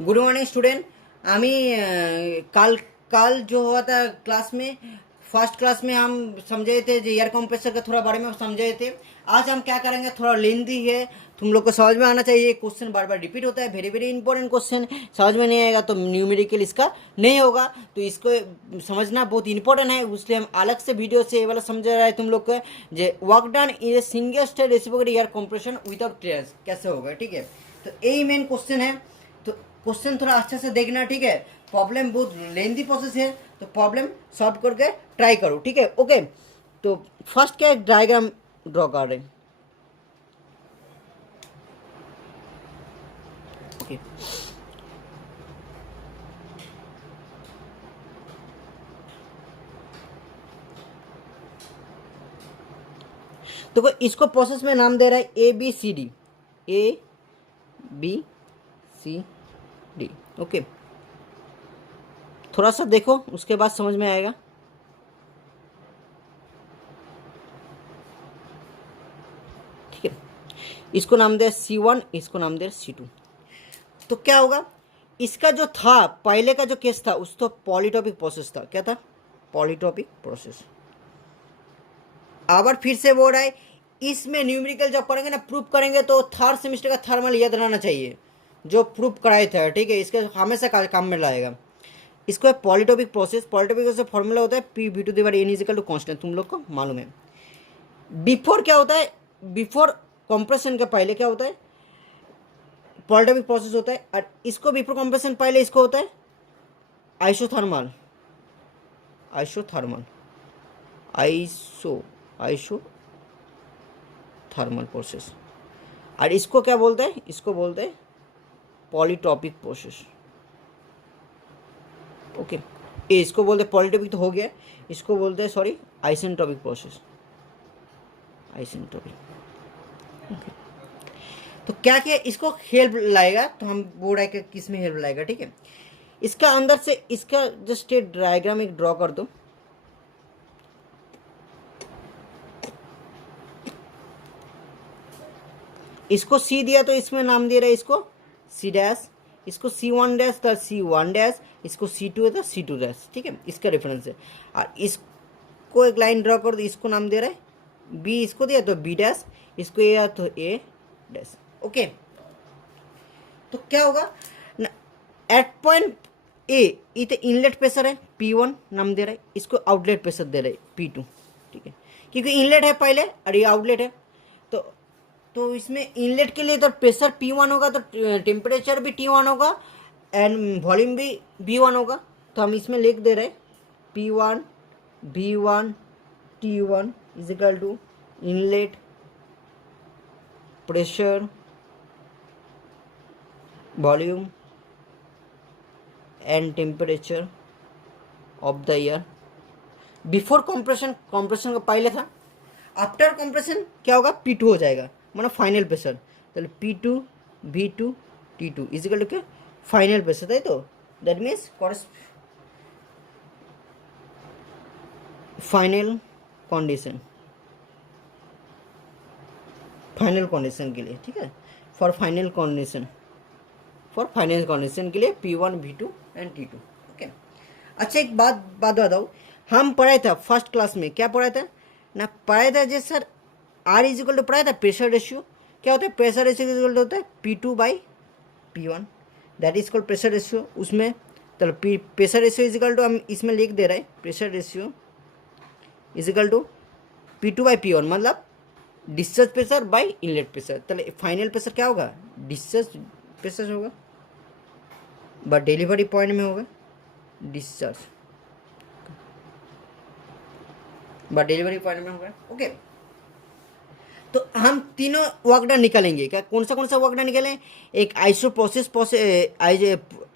Good morning student. हमी कल कल जो हुआ था क्लास में, फर्स्ट क्लास में हम समझे थे जो एयर कंप्रेसर के थोड़ा बारे में समझे थे। आज हम क्या करेंगे, थोड़ा लेंदी है, तुम लोग को समझ में आना चाहिए। क्वेश्चन बार बार रिपीट होता है, वेरी वेरी इंपॉर्टेंट क्वेश्चन। समझ में नहीं आएगा तो न्यूमेरिकल इसका नहीं होगा, तो इसको समझना बहुत इंपॉर्टेंट है। इसलिए हम अलग से वीडियो से ये वाला समझा रहा है तुम लोग को, जो work done in a single stage reciprocating air compression without tears कैसे होगा, ठीक है। तो यही मेन क्वेश्चन है। तो क्वेश्चन थोड़ा अच्छे से देखना, ठीक है। प्रॉब्लम बहुत लेंदी प्रोसेस है, तो प्रॉब्लम सॉल्व करके ट्राई करो, ठीक है। ओके, तो फर्स्ट क्या डायग्राम ड्रॉ कर रहे हैं। ओके, तो इसको प्रोसेस में नाम दे रहा है A B C D, A B C D. Okay, थोड़ा सा देखो, उसके बाद समझ में आएगा। ठीक है, इसको नाम दे C1, इसको नाम दे C2। तो क्या होगा, इसका जो था पहले का जो केस था उस तो पॉलीटॉपिक प्रोसेस था। क्या था? पॉलीटॉपिक प्रोसेस। आवर फिर से बोल रहा है, इसमें न्यूमेरिकल जब करेंगे ना, प्रूफ करेंगे, तो थर्ड सेमेस्टर का थर्मल याद रहना चाहिए, जो प्रूफ कराए थे, ठीक है। इसके हमेशा काम में लाएगा। इसको है पॉलीटॉपिक प्रोसेस। पॉलीटॉपिक प्रोसेस फॉर्मूला होता है P/V2/N = तुम लोग को मालूम है। बिफोर क्या होता है, बिफोर कंप्रेशन के पहले क्या होता है, पॉलीटॉपिक प्रोसेस होता है। और इसको बिफोर कंप्रेशन पहले इसको होता है isothermal, isothermal, iso thermal process. और इसको क्या बोलते हैं, इसको बोलते हैं पॉलीटॉपिक प्रोसेस। ओके, ये इसको बोलते हैं पॉलीटॉपिक, तो हो गया। इसको बोलते हैं sorry isentropic process, isentropic. Okay, तो क्या क्या इसको हेल्प लाएगा, तो हम बोल रहे हैं कि किस में हेल्प लाएगा, ठीक है। इसका अंदर से इसका जस्ट एक डायग्राम एक ड्रॉ कर दो। इसको सी दिया तो इसमें नाम दे रहा है इसको सी डैश, इसको C1 डैश तो C1 डैश, इसको C2 है तो C2 डैश, ठीक है। इसका रेफरेंस है। और इसको एक लाइन ड्रॉ कर दो, इसको नाम दे रहा है बी, इसको दिया तो बी डैश, इसको ए तो ए डैश। ओके, तो क्या होगा ना, एट पॉइंट ए इतने इनलेट प्रेशर है P1 नाम दे रहा है, इसको आउटलेट प्रेशर दे रहा है P2, ठीक है। क्योंकि इनलेट है पहले और ये आउटलेट है, तो इसमें इनलेट के लिए तो प्रेशर P1 होगा, तो टेम्परेचर भी T1 होगा एंड वॉल्यूम भी V1 होगा। तो हम इसमें लिख दे रहे P1 V1 T1 = inlet pressure volume and temperature of the air. Before compression, compression का पहले था। आफ्टर कंप्रेशन क्या होगा, P2 हो जाएगा, मतलब फाइनल प्रेशर। तो P2 V2 T2 = क्या, फाइनल प्रेशर है। तो that means final condition, final condition के लिए, ठीक है। For final condition, for final condition के लिए P1 V2 and T2। Okay, अच्छा एक बात बताओ, हम पढ़ाए था फर्स्ट क्लास में, क्या पढ़ाया था ना, पढ़ाया था जे सर R = पढ़ाया था प्रेशर रेशियो। क्या होता है, प्रेशर रेशियो होता है P2/P1, that is called pressure ratio. उसमें चलो प्रेशर रेशियो हम इसमें लिख दे रहे हैं, प्रेशर रेशियो = P2/P1, मतलब discharge pressure by inlet pressure. चलो फाइनल प्रेशर क्या होगा, डिस्चार्ज प्रेशर होगा, बट डिलीवरी पॉइंट में होगा डिस्चार्ज, बट डिलीवरी पॉइंट में होगा। ओके, तो हम तीनों वर्क डन निकालेंगे। क्या, कौन सा वर्क डन निकालें, एक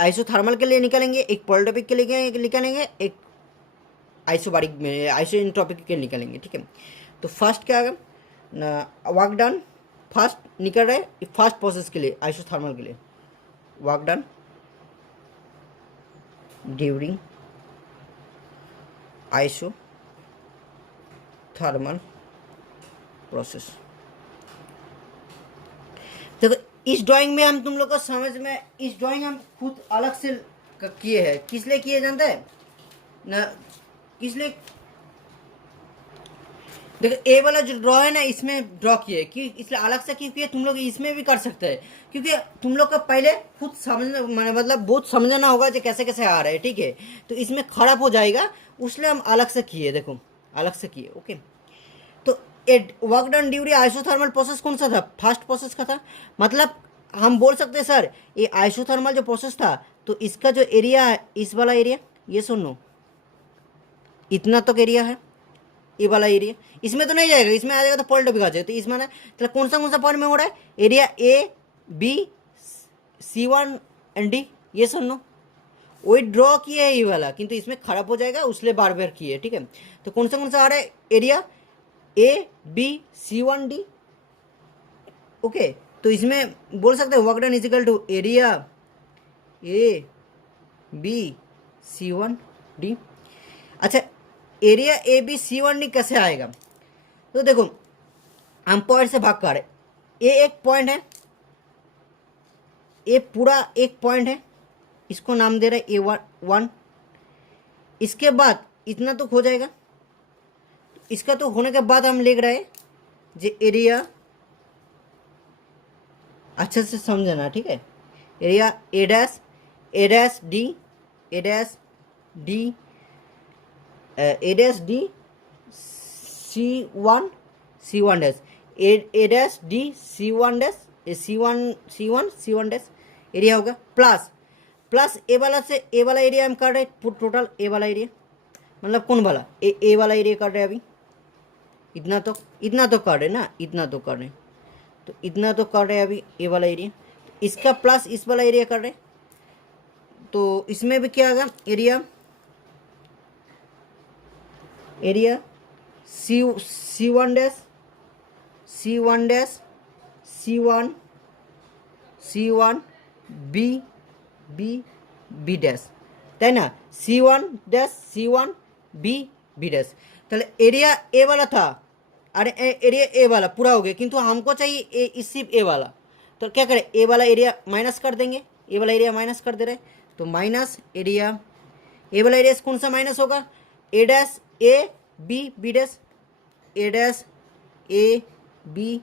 आइसोथर्मल के लिए निकालेंगे, एक पॉलीटॉपिक के लिए निकालेंगे, एक आइसोबारिक में आइसोएंट्रोपिक के लिए निकालेंगे, ठीक है। तो फर्स्ट क्या आएगा ना, वर्क डन फर्स्ट निकल रहा है फर्स्ट प्रोसेस के लिए, आइसोथर्मल के लिए, work done during isothermal process. देखो इस ड्राइंग में हम तुम लोग को समझ में, इस ड्राइंग हम खुद अलग से किए हैं। किस लिए किए जानते हैं ना, किस लिए? देखो ए वाला जो ड्रॉ है ना, इसमें ड्रॉ किए कि इसलिए अलग से क्यों किए, तुम लोग इसमें भी कर सकते हैं, क्योंकि तुम लोग का पहले खुद समझना, मतलब बहुत समझना होगा जो कैसे कैसे आ रहा है, ठीक है? तो इसमें खराब हो जाएगा, उसलिए हम अलग से किए, देखो अलग से किए। ओके, तो work done during isothermal process कौन सा था? फर्स्ट प्रोसेस का था। मतलब हम बोल सकते हैं सर ये आइसोथर्मल जो प्रोसेस था, तो इसका जो एरिया है, इस वाला एरिया, ये सुनो, इतना तक एरिया है, ये वाला एरिया इसमें तो नहीं जाएगा, इसमें आ जाएगा तो पॉइंट ऑफ व्यू आ जाएगा। तो इसमें ना, तो कौन सा पॉइंट में हो रहा है? Area A B C1 and D, ये सुनो, वही ड्रॉ किया है ये वाला, किंतु इसमें खराब हो जाएगा, उसलिए बार बार किए, ठीक है? तो कौन सा आ रहा है? Area A B C1D। Okay, तो इसमें बोल सकते हैं work done is equal to area A B C1D। अच्छा, एरिया A B C1D कैसे आएगा? तो देखो हम पॉइंट से भाग कर, ए एक पॉइंट है, ए पूरा एक पॉइंट है, इसको नाम दे रहे A1। इसके बाद इतना तो हो जाएगा, इसका तो होने के बाद हम लिख रहे हैं जो एरिया, अच्छे से समझना, ठीक है? Area A' D C1 dash, A' D C1 dash area होगा, प्लस ए वाला एरिया हम कर रहे हैं टोटल, ए वाला एरिया मतलब कौन वाला? ए वाला एरिया कर रहे हैं अभी, इतना तो कर रहे ना, इतना तो कर रहे, तो इतना तो कर रहे हैं अभी ए वाला एरिया, इसका प्लस इस वाला एरिया कर रहे, तो इसमें भी क्या आएगा? Area C1 dash C1 B dash, তাই না? C1 dash C1 B dash. তাহলে एरिया ए वाला था, अरे एरिया ए वाला पूरा हो गया, किंतु हमको चाहिए सिर्फ ए वाला, तो क्या करें? ए वाला एरिया माइनस कर देंगे, ए वाला एरिया माइनस कर दे रहे, तो माइनस एरिया, ए वाला एरिया कौन सा माइनस होगा? A dash A B dash, A dash A B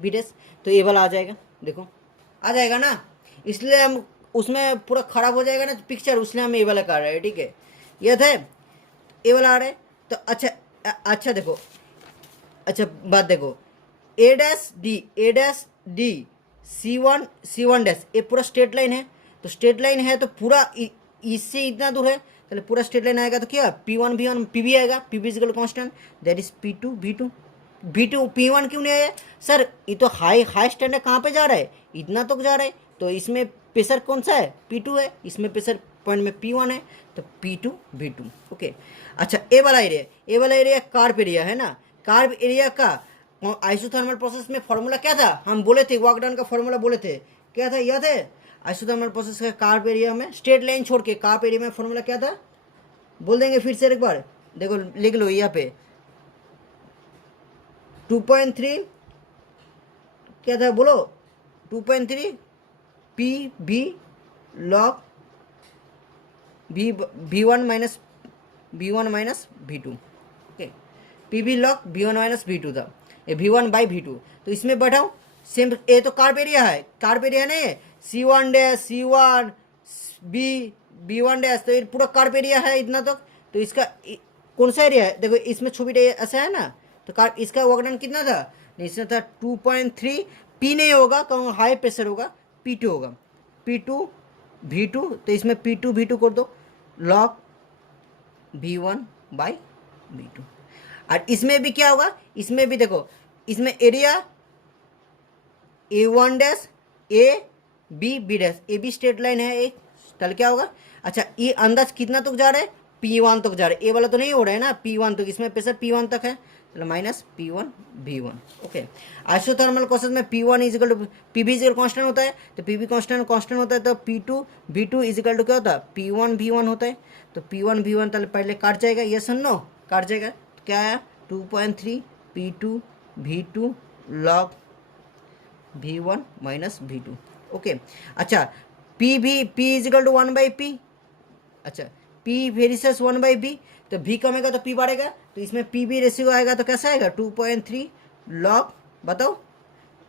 dash, तो ए वाला आ जाएगा, देखो आ जाएगा ना। इसलिए हम उसमें पूरा खराब हो जाएगा ना पिक्चर, इसलिए हम ए वाला कर रहे हैं, ठीक है? यह थे ए वाला आ रहा है, तो अच्छा देखो, अच्छा बात देखो, ए डैश डी C1 डैश, ये पूरा स्ट्रेट लाइन है, तो स्ट्रेट लाइन है तो पूरा इससे इतना दूर है, तो पूरा स्ट्रेट लाइन आएगा, तो क्या P1 V1 PV आएगा, PV is equal constant, that is P2 V2 P1 क्यों नहीं आया सर? ये तो हाई स्टैंडर्ड कहाँ पे जा रहा है? इतना तो जा रहा है, तो इसमें प्रेशर कौन सा है? P2 है, इसमें प्रेशर पॉइंट में P1 है, तो P2 V2। ओके, अच्छा ए वाला एरिया कार्ब एरिया है ना, कार्ब एरिया का आइसोथर्मल प्रोसेस में फॉर्मूला क्या था? हम बोले थे वर्क डन का फॉर्मूला बोले थे, क्या था याद है? आइसोथर्मल प्रोसेस का कार्ब एरिया में स्ट्रेट लाइन छोड़ के कार्ब एरिया में फॉर्मूला क्या था? बोल देंगे फिर से एक बार, देखो लिख लो यहाँ पे 2.3 क्या था बोलो? 2.3 PV log V1 minus V2। Okay, PV log V1 minus V2 था, ये V1 बाई V2, तो इसमें बैठाओ सेम, ये तो कार्ब एरिया है, कार्ब एरिया नहीं है, C1 dash C1 B1 dash, तो ये पूरा कार्ब एरिया है इतना तक, तो इसका कौन सा एरिया है? देखो इसमें छुपी ऐसा है ना, तो कार्ब इसका वर्क डन कितना था? इसमें था 2.3, P नहीं होगा क्योंकि हाई प्रेशर होगा, P2 होगा, P2 V2, तो इसमें P2 V2 कर दो लॉग V1 बाई V2। और इसमें भी क्या होगा? इसमें भी देखो, इसमें area A1 dash B dash, A be straight line है एक, तल क्या होगा? अच्छा, ये अंदाज कितना तक जा रहा है? P1 तक जा रहा है, ए वाला तो नहीं हो रहा है ना, P1 तक, इसमें प्रेशर P1 तक है, चलो minus P1 V1। Okay, isothermal process में P1 is equal to PV is equal constant होता है, तो PV कांस्टेंट होता है, तो P2 V2 is equal to क्या होता है? P1 V1 होता है, तो P1 V1 तो पहले काट जाएगा, ये सुन लो काट जाएगा, तो क्या आया? 2.3 P2 V2 log V1 minus V2। Okay, अच्छा P is equal to 1/P। अच्छा P वेरिसेस 1/B, तो V कमेगा तो P बढ़ेगा, तो इसमें PB रेशियो आएगा तो कैसा आएगा 2.3 लॉग, बताओ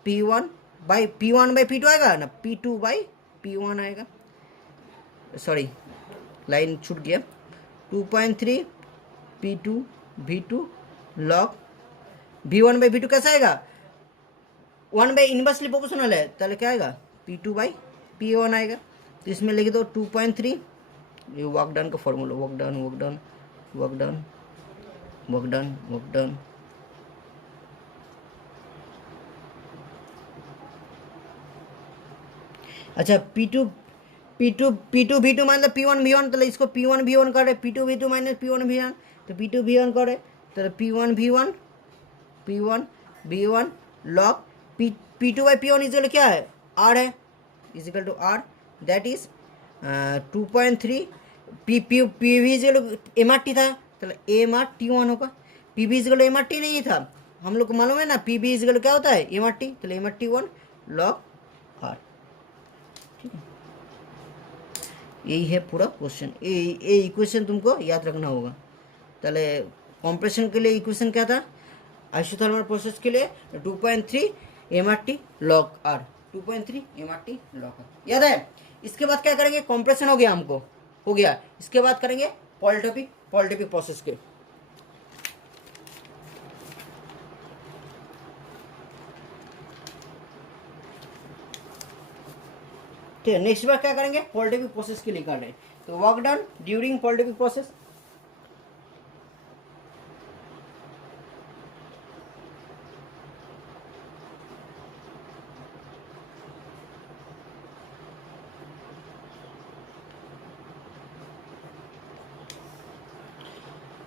P1/P2 आएगा ना, P2/P1 आएगा। सॉरी लाइन छूट गया। 2.3 P2/V2 लॉग V1/V2 कैसा आएगा 1 इनवर्सली प्रोपोर्शनल है, तो क्या आएगा P2/P1 आएगा। तो इसमें लिख दो 2.3, ये वर्क डन का formula, work done work done work done work done work done. अच्छा P2 मान लो P1V1, तो इसको P1V1 करे, P2V2 माइनस P1V1, तो P2V1 करे, तो P1V1 लॉग P2/P1 इजिकल क्या है R है, is equal to R, that is 2.3 PV is equal MRT था, तो MRT1 होगा। PV इजिकल MRT नहीं था, हम लोग को मालूम है ना PV इजिकल क्या होता है MRT, तो MRT1 लॉग R। यही है पूरा क्वेश्चन, ये इक्वेशन तुमको याद रखना होगा। ताहले कंप्रेशन के लिए इक्वेशन क्या था, आइसोथर्मल प्रोसेस के लिए 2.3 MRT log R, 2.3 MRT log R, याद है। इसके बाद क्या करेंगे, कंप्रेशन हो गया हमको, हो गया। इसके बाद करेंगे पॉलिटोपिक प्रोसेस के। ठीक है, नेक्स्ट बार क्या करेंगे, पॉलिटोपिक प्रोसेस के लिए कर रहे हैं। तो work done during polytropic process.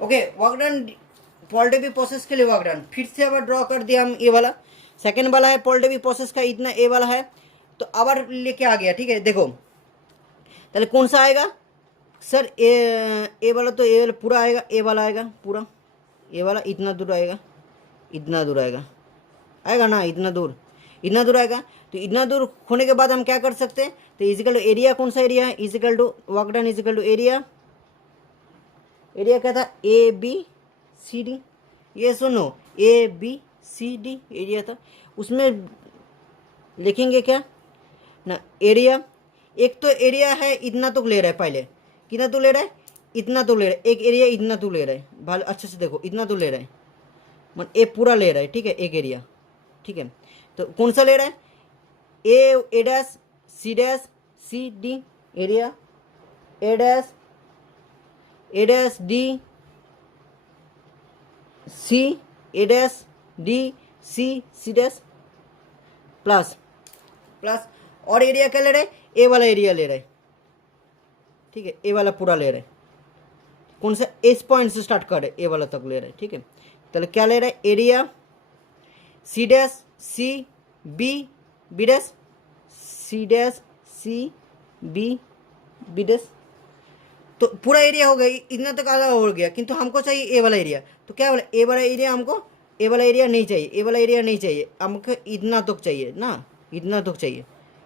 Okay, work done polytropic process के लिए वर्क डन। फिर से अब ड्रॉ कर दिया हम, ये वाला सेकेंड वाला है पॉलिटोपिक प्रोसेस का, इतना ए वाला है, तो अब लेके आ गया। ठीक है, देखो ताहले कौन सा आएगा सर, ए वाला, तो ए वाला पूरा आएगा, ए वाला आएगा पूरा, ए वाला इतना दूर आएगा, इतना दूर आएगा, आएगा ना, इतना दूर आएगा। तो इतना दूर होने के बाद हम क्या कर सकते हैं, तो इजिकल टू एरिया, कौन सा एरिया है, is equal to work done is equal to area क्या था ABCD, ये सुनो ABCD एरिया था, उसमें लिखेंगे क्या ना एरिया। एक तो एरिया है इतना तो ले रहा है, पहले कितना तो ले रहा है, इतना तो ले रहा है, एक एरिया इतना तो ले रहा है, भाई अच्छे से देखो, इतना तो ले रहा है, मतलब ए पूरा ले रहा है। ठीक है, एक एरिया, ठीक है, तो कौन सा ले रहा है, A dash C D area, A dash D C, A dash D C dash plus और एरिया क्या ले रहा है, ए वाला एरिया ले रहा है। ठीक है, ए वाला पूरा ले रहा है, कौन सा इस पॉइंट से स्टार्ट कर रहे, ए वाला तक ले रहा है। ठीक है, तो क्या ले रहा है, area C dash C B dash, C dash C B dash, तो पूरा एरिया हो गया, इतना तक आधा हो गया, किंतु हमको चाहिए ए वाला एरिया। तो क्या बोला, ए वाला एरिया हमको, ए वाला एरिया नहीं चाहिए, ए वाला एरिया नहीं चाहिए हमको, इतना तक चाहिए ना, इतना तक चाहिए,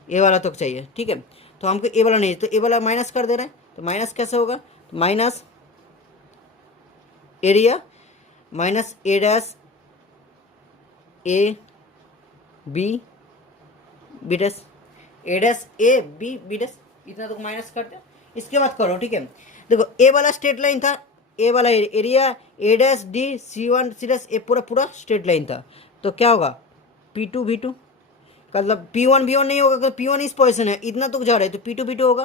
ए वाला तक चाहिए। ठीक है, तो हमको ए वाला नहीं, तो ए वाला माइनस कर दे रहे हैं, तो माइनस कैसे होगा, तो minus area minus A dash A B dash, A dash A B dash, इतना तो माइनस करते हैं। इसके बाद करो। ठीक है, देखो ए वाला स्ट्रेट लाइन था, ए वाला area A dash D C1 C dash, A पूरा स्ट्रेट लाइन था, तो क्या होगा P2V2, मतलब P1V1 नहीं होगा, तो P1 इस पोजिशन है, इतना तो जा रहा है, तो P2V2 होगा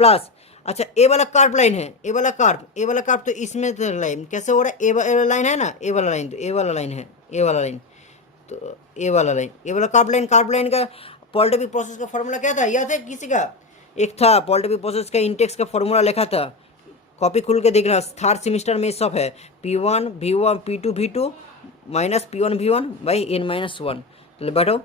प्लस। अच्छा ए वाला कार्व लाइन है, ए वाला कार्व तो इसमें तो लाइन कैसे हो रहा है, ए वाला लाइन है ना, ए वाला लाइन, तो ए वाला लाइन है, ए वाला लाइन, तो ए वाला कार्व लाइन का पॉलिटोपिक प्रोसेस का फॉर्मूला क्या था, याद है किसी का, एक था पॉलिटोपिक प्रोसेस का इंटेक्स का फॉर्मूला लिखा था, कॉपी खुल के देखना, थर्ड सेमिस्टर में सब है, P1V1 P2V2 minus P1V1 by n-1, तो बैठो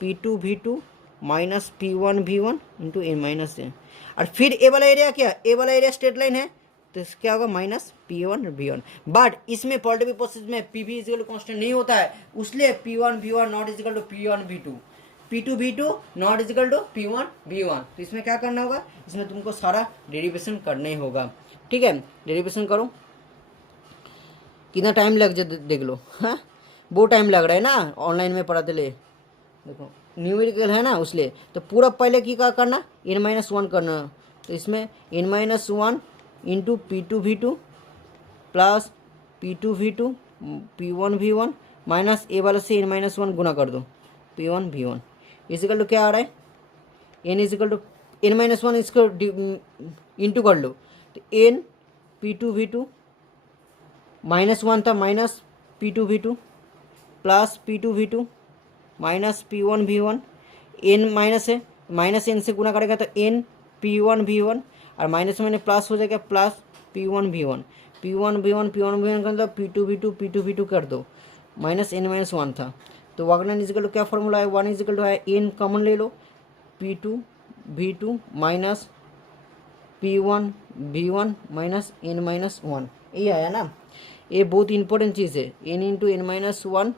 P2V2 minus P1V1 into n-1, और फिर ए वाला एरिया क्या, ए वाला एरिया स्ट्रेट लाइन है, तो क्या होगा माइनस P1V1। बट इसमें पॉलिटोपिक प्रोसेस में PV इजिकल टू कॉन्स्टेंट नहीं होता है, उसलिए P1V1 not is equal to P1V2। P2V2 not is equal to P1V1। तो इसमें क्या करना होगा, इसमें तुमको सारा डेरिवेशन करना ही होगा। ठीक है, डेरिवेशन करो, कितना टाइम लग जाए देख लो। हाँ, वो टाइम लग रहा है ना ऑनलाइन में पढ़ाते ले, देखो न्यूमेरिकल है ना उसलिए। तो पूरा पहले की क्या करना, n-1 करना। तो इसमें n-1 into P2V2 plus P2V2 P1V1 minus ए वाला से n-1 गुना कर दो P1V1 इजिकल टू क्या आ रहा है, n इजिकल टू n-1 इसको इंटू कर लो। तो n P2V2 -1 था minus P2V2 plus P2V2 minus P1V1, n minus है, माइनस n से गुना करेगा तो n P1V1 और माइनस में प्लस हो जाएगा प्लस P1V1 का मतलब P2V2 कर दो, माइनस n-1 था। तो वागनन इजिकल टू क्या फॉर्मूला है, 1 इजिकल टू है n कॉमन ले लो, P2V2 minus P1V1 minus n-1, ये आया ना। ये बहुत इंपॉर्टेंट चीज़ है, n into n-1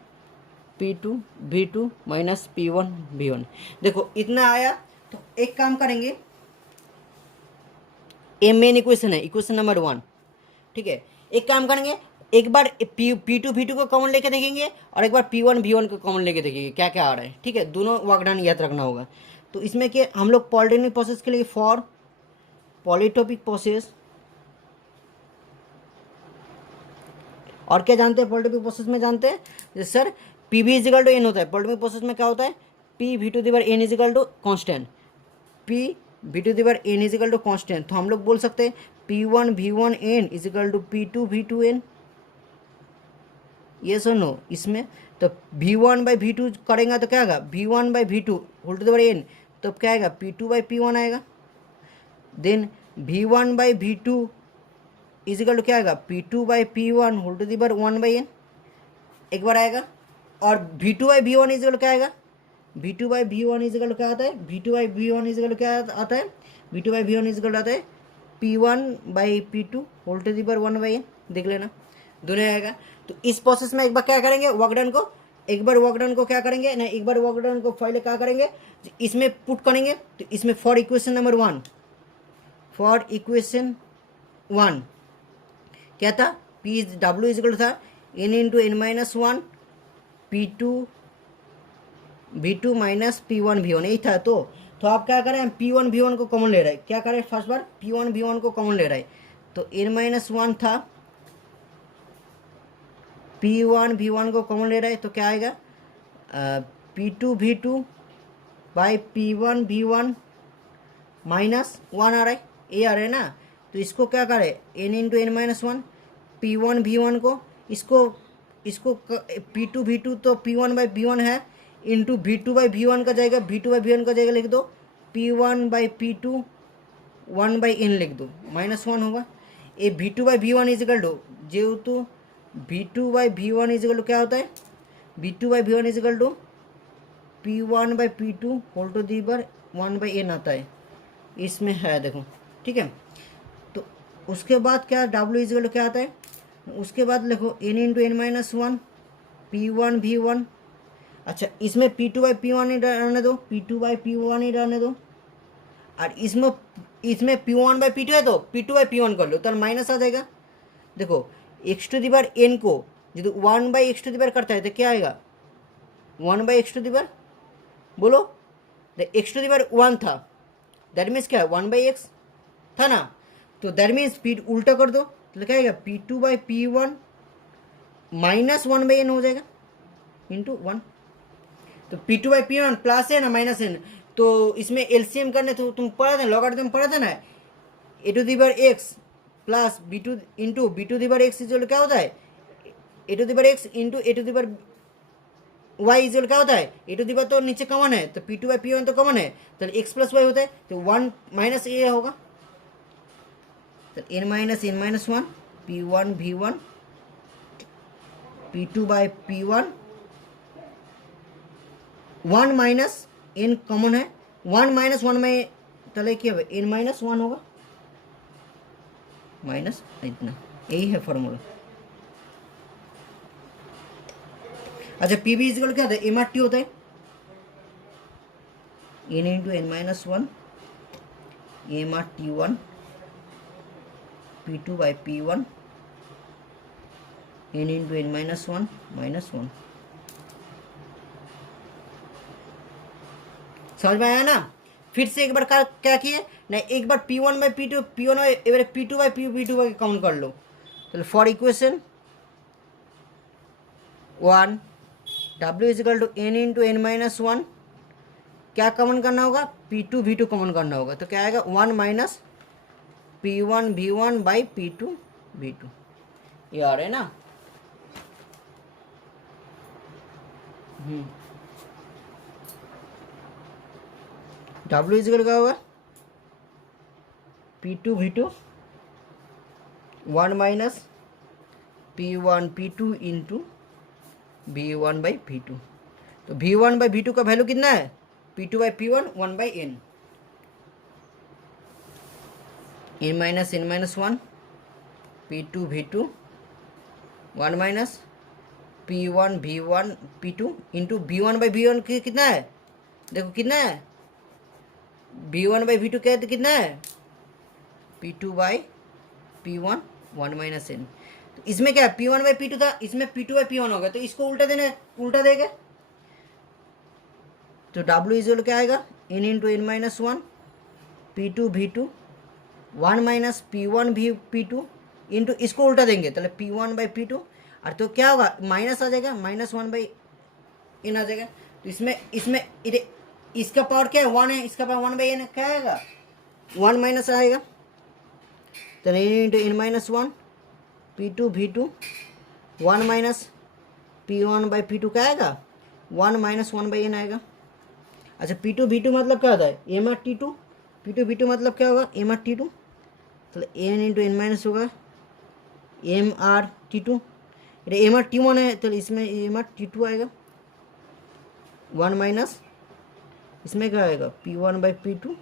P2V2 minus P1V1। देखो इतना आया। तो एक काम करेंगे, ये मेन इक्वेशन है, इक्वेशन नंबर 1। ठीक है, एक काम करेंगे, एक बार P2V2 को कॉमन लेके देखेंगे और एक बार P1V1 को कॉमन लेके देखेंगे क्या क्या आ रहा है। ठीक है, दोनों वागडान याद रखना होगा। तो इसमें कि हम लोग पॉलिटेक्निक प्रोसेस के लिए फॉर पॉलीटॉपिक प्रोसेस, और क्या जानते हैं पॉलिटॉपिक प्रोसेस में, जानते हैं sir PV is equal to n होता है। पॉलिटॉपिक प्रोसेस में क्या होता है, P(V2)n is equal to constant, P(V2)n is equal to constant. तो हम लोग बोल सकते हैं P1V1n इजिकल टू P2V2n, ये सुनो इसमें। तो V1/V2 करेंगे तो क्या आएगा, V1/V2 whole to the power n, तो क्या आएगा P2/P1 आएगा। देन V1/V2 इजिकल टू क्या आएगा, P2/P1 whole to the power 1/n एक बार आएगा। और V2/V1 इजिकल क्या आएगा, V2/V1 इजिकल क्या आता है, V2/V1 इजिकल क्या आता है, V2/V1 इजिकल आता है P1/P2 whole to the power 1/n, देख लेना दोनों आएगा। तो इस प्रोसेस में एक बार क्या करेंगे, वर्कडन को, एक बार वर्कडन को क्या करेंगे ना, एक बार वर्कडन को पहले क्या करेंगे, इसमें पुट करेंगे। तो इसमें for equation number 1, for equation 1 क्या था, W इजिकल था n into n-1 P2V2 minus P1V1, यही था। तो आप क्या करें, P1V1 को कॉमन ले रहे हैं, क्या करें फर्स्ट बार P1V1 को कॉमन ले रहे हैं। तो n-1 था, P1V1 को कॉमन ले रहे हैं, तो क्या आएगा P2V2 बाई P1V1 माइनस 1 आ रहा है, ये आ रहा है ना। तो इसको क्या करें, n इंटू n-1 P1V1 को, इसको P2V2 तो P1/P1 है, इंटू V2/V1 का जाएगा, V2/V1 का जाएगा लिख दो P1/P2 1/n लिख दो, -1 होगा। ये V2/V1 इजिकल टू, जेहेतु V2/V1 इजिकल टू क्या होता है, V2/V1 is equal to P1/P2 whole to the power 1/n आता है, इसमें है देखो। ठीक है, तो उसके बाद क्या W इजिकल टू क्या आता है, उसके बाद लिखो n इंटू n-1 P1V1। अच्छा, इसमें P2/P1 ही रहने दो, P2/P1 ही रहने दो। और इसमें P1/P2 है तो P2/P1 कर लो, तो माइनस आ जाएगा। देखो x to the power n को यदि 1/x टू दी पावर करता है तो क्या आएगा, 1/x टू दी पावर, बोलो x टू दी पावर 1 था, दैट मीन्स क्या है 1/x था ना। तो दैट मीन्स उल्टा कर दो, तो क्या आएगा P2/P1 माइनस 1/n हो जाएगा इंटू 1। तो P2/P1 प्लस है ना माइनस है, तो इसमें एलसीएम करने तो तुम पढ़ा था, लॉगरिथम पढ़ा था ना, a to the power x plus B2 into B to the power x equal क्या होता है, a to the power x into a to the power y equal क्या होता है, ए टू दी पावर तो नीचे कॉमन है, तो P2/P1 तो कॉमन है, तो x प्लस y होता है, तो 1 माइनस ए होगा। तो n-1 P1V1 P2/P1 1 minus n common है, 1 माइनस 1 में तले क्या होगा, n-1 होगा माइनस इतना, यही है फॉर्मूला। अच्छा, PV इजिकल क्या होता है, MRT होता है, n into n minus one M R T one P two by P one n into n minus one minus one. समझ में आया ना? फिर से एक बार क्या किए ना, एक बार P one by P two, P one by P two by P two by count कर लो। तो for equation one W is equal to N into N minus one, क्या कॉमन करना होगा? P two V two common करना होगा। तो क्या आएगा? One minus P one V one by P two V two. ये आ रहा है ना? डब्ल्यू इज इक्वल क्या होगा? P two V two one minus P one P two into V one by P two. तो V one by V two का value कितना है? P two by P one by N, N minus one P two V two one minus P one P two into V one by V one कितना है? देखो कितना है? V one by V two क्या है? कितना है? P two by P one one minus N. तो इसमें क्या है? P one by P two था, इसमें P two by P one होगा, तो इसको उल्टा देना, उल्टा देगा। तो डब्ल्यू इज क्या आएगा? N into N minus one P two V two one minus P one भी पी टू इंटू, इसको उल्टा देंगे तो P one by P two, और तो क्या होगा? माइनस आ जाएगा, माइनस वन बाई एन आ जाएगा। तो इसमें इसका पावर क्या है? वन है, इसका पावर वन बाई एन है, क्या आएगा? वन माइनस आएगा। तो N into N minus one P two V two one minus P one by P two क्या आएगा? One minus one by N आएगा। अच्छा, पी टू वी टू मतलब क्या होता है? M R T two. P two V two मतलब क्या होगा? M R T two. तो एन इंटू एन माइनस होगा M R T two. M R T one है तो इसमें एम आर टी टू आएगा, वन माइनस इसमें क्या आएगा? P one by P two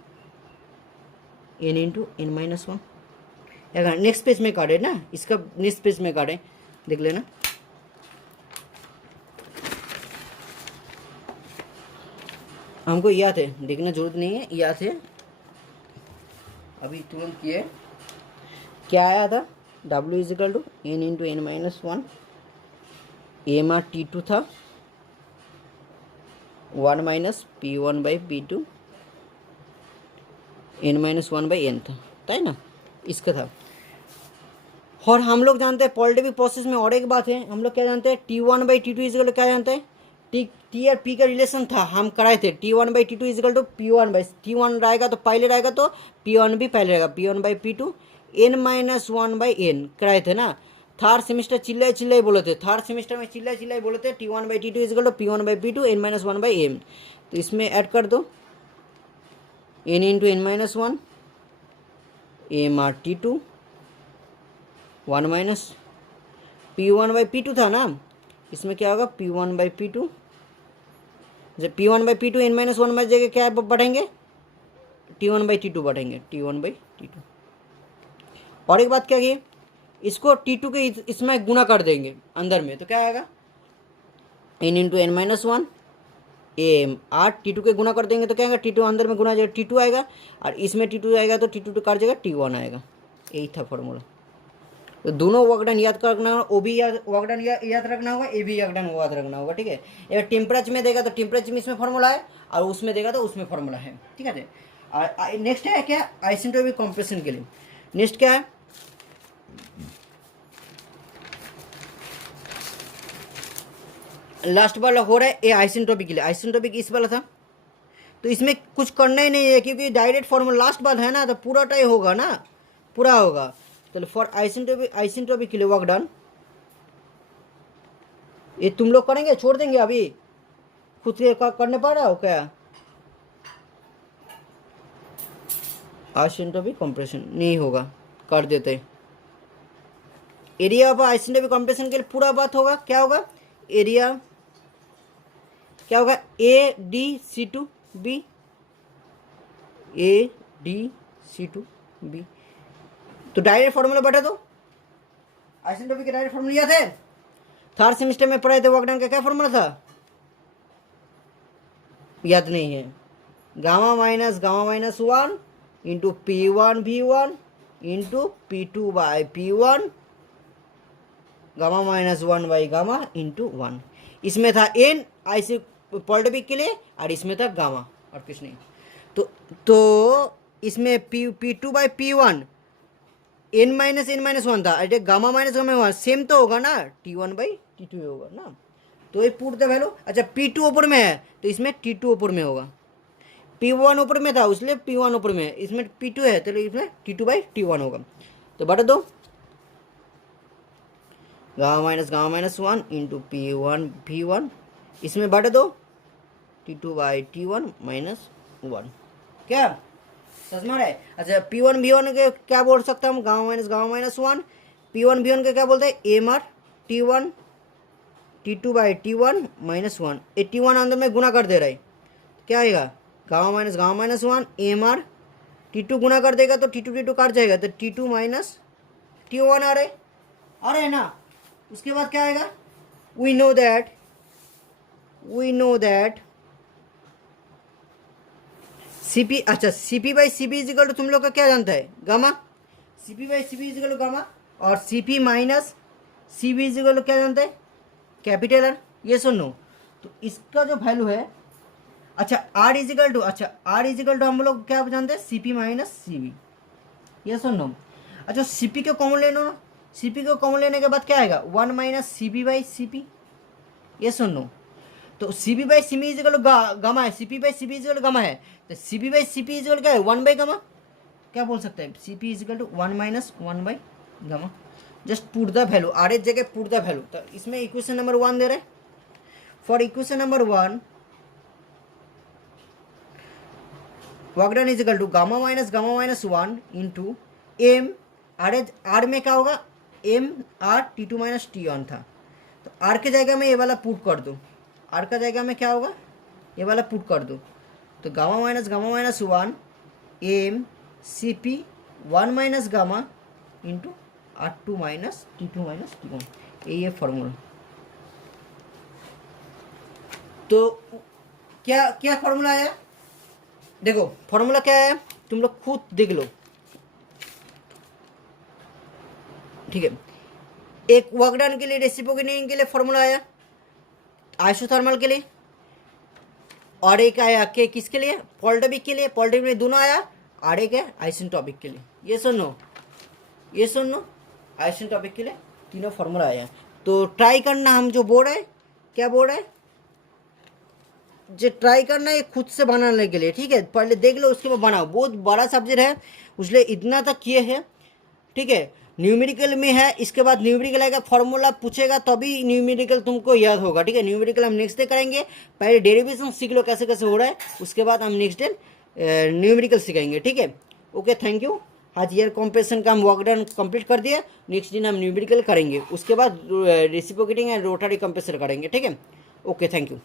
N into N minus one. अगर नेक्स्ट पेज में काटे ना, इसका नेक्स्ट पेज में काटे, देख लेना। हमको याद है, देखना जरूरत नहीं है, याद है। अभी तुरंत किए क्या आया था? W is equal to N into N minus one M R T two था, one minus P one by P two N minus one by N था है ना? इसका था। और हम लोग जानते हैं पॉलिटिकल प्रोसेस में और एक बात है, हम लोग क्या जानते हैं? T one by T two is equal to क्या जानते हैं? टी और पी का रिलेशन था, हम कराए थे। T one by T two is equal to P one by, T one रहेगा तो पहले रहेगा, तो पी वन भी पहले रहेगा, P one by P two N minus one by N कराए थे ना। थर्ड सेमेस्टर चिल्लाई बोले थे, थर्ड सेमेस्टर में चिल्लाई बोले थे। T one by T two is equal to P one by P two N minus one by M. तो इसमें ऐड कर दो N into N minus one M R T two one minus P one by P two था ना, इसमें क्या होगा? P one by P two, जब P one by P two N minus one by जगह क्या बढ़ेंगे? T one by T to बढ़ेंगे, T one by T two. और एक बात क्या की, इसको टी टू के इसमें गुना कर देंगे अंदर में, तो क्या आएगा? N into N minus one M R T two के गुना कर देंगे तो क्या आएगा? टी टू अंदर में गुना जाएगा, टी टू आएगा, और इसमें टी टू आएगा तो टी टू काट जाएगा, टी वन आएगा। यही था फॉर्मूला। तो दोनों वर्कडन याद रखना होगा, ओ भी वर्कडन याद रखना होगा, ए भी वर्कडन याद रखना होगा, ठीक है? अगर टेम्परेचर में देगा तो टेम्परेचर में इसमें फॉर्मूला है, और उसमें देगा तो उसमें फॉर्मूला है, ठीक है? और नेक्स्ट है क्या? आइसेंट्रोपिक कंप्रेशन के लिए नेक्स्ट क्या है? लास्ट वाला हो रहा है ये आइसेंट्रोपिक के लिए। आइसेंट्रोपिक इस वाला था, तो इसमें कुछ करना ही नहीं है, क्योंकि डायरेक्ट फॉर्मूला लास्ट बात है ना, तो पूरा टाइम होगा ना, पूरा होगा। चलो फॉर आइसेंट्रोपिक के लिए वर्क डन, ये तुम लोग करेंगे, छोड़ देंगे अभी? खुद से करने पड़ रहा हो क्या? आइसेंट्रोपिक कंप्रेशन नहीं होगा, कर देते। एरिया ऑफ आइसेंट्रोपिक कंप्रेशन के लिए पूरा बात होगा, क्या होगा? एरिया क्या होगा? A D C two B, A D C two B. तो डायरेक्ट फॉर्मूला बैठा दो, आइसेंट्रोपिक के डायरेक्ट फॉर्मूला याद है? थर्ड सेमेस्टर में पढ़ाए थे वर्कडन का क्या फॉर्मूला था? याद नहीं है? Gamma minus 1 into P1V1 into P2 by P1 gamma minus 1 by gamma into 1। इसमें था n ऐसे पॉलिटोपिक के लिए और इसमें था गामा और कुछ नहीं। तो इसमें P2 by P1 n minus 1 था, अरे गामा माइनस गामा 1 सेम तो होगा ना, T1 बाई T2 होगा ना। तो ये पुट द वैल्यू। अच्छा P2 ऊपर में है तो इसमें T2 ऊपर में होगा, P1 ऊपर में था इसलिए P1 ऊपर में है, इसमें P2 है तो इसमें T2 बाई T1 होगा। तो बटा दो गामा माइनस 1 इंटू P1V1, इसमें बटा दो T2 बाई T1 माइनस 1। क्या समझ में है? अच्छा P1V1 के क्या बोल सकता हूँ, गामा माइनस 1। P1V1 के क्या बोलते हैं, M R T1 T2 by T1 minus 1। ये T1 अंदर में गुना कर दे रहा है, क्या आएगा gamma minus 1 M R T2 गुना कर देगा तो T2 काट जाएगा तो T2 माइनस T1 आ रहे है ना। उसके बाद क्या आएगा, वी नो दैट CP। अच्छा CP by CP is equal to तुम लोग का क्या जानता है, gamma. CP by CP is equal to gamma और CP minus CP is equal to क्या जानते हैं, कैपिटल आर। ये सुनो तो इसका जो वैल्यू है, अच्छा R इज इक्वल टू, अच्छा R इज इक्वल टू हम लोग क्या जानते हैं, CP माइनस CP। ये सुनो अच्छा CP को कॉमन ले लो ना, CP को कॉमन लेने के बाद क्या आएगा 1 माइनस CP बाई CP। ये सुनो तो CP by CP is equal to gamma है, CP by CP is equal to gamma है तो CP by CP is equal क्या है 1 बाई गामा। क्या बोल सकते हैं, CP is equal to 1 minus 1 by gamma. Just put the value, R एच जगह पुट द वैल्यू। तो इसमें इक्वेशन नंबर 1 दे रहे, for equation number 1 work done is equal to gamma minus 1 into M R में क्या होगा M R T2 minus T1 था तो आर के जगह में ये वाला पुट कर दो, आर का जगह में क्या होगा ये वाला पुट कर दो तो gamma minus 1 M CP 1 minus gamma into R2 minus T2 minus T1, ये फॉर्मूला। तो क्या क्या फॉर्मूला आया, देखो फॉर्मूला क्या है तुम लोग खुद देख लो, ठीक है। एक वर्क डन के लिए रेसिप्रोकेटिंग के लिए फॉर्मूला आया आइसोथर्मल के लिए, और एक आया के किसके लिए, पॉलिटोपिक के लिए, पॉलिटोपिक में दोनों आया, और एक है आइसेंटोपिक के लिए। ये सुनो आइसेंटोपिक के लिए तीनों फॉर्मूला आया। तो ट्राई करना, हम जो बोर्ड है क्या बोर्ड है जो ट्राई करना है खुद से बनाने के लिए, ठीक है। पहले देख लो उसके बाद बनाओ, बहुत बड़ा सब्जेक्ट है उसलिए इतना तक किए हैं, ठीक है। न्यूमेरिकल में है, इसके बाद न्यूमेरिकल आएगा, फॉर्मूला पूछेगा तभी न्यूमेरिकल तुमको याद होगा, ठीक है। न्यूमेरिकल हम नेक्स्ट डे करेंगे, पहले डेरिवेशन सीख लो कैसे कैसे हो रहा है, उसके बाद हम नेक्स्ट डे न्यूमेरिकल सिखाएंगे, ठीक है। Okay thank you. आज ईयर कॉम्प्रेशन का हम वर्क डन कंप्लीट कर दिया, नेक्स्ट दिन हम न्यूमेरिकल करेंगे, उसके बाद रेसिप्रोकेटिंग एंड रोटरी कंप्रेसर करेंगे, ठीक है। Okay thank you.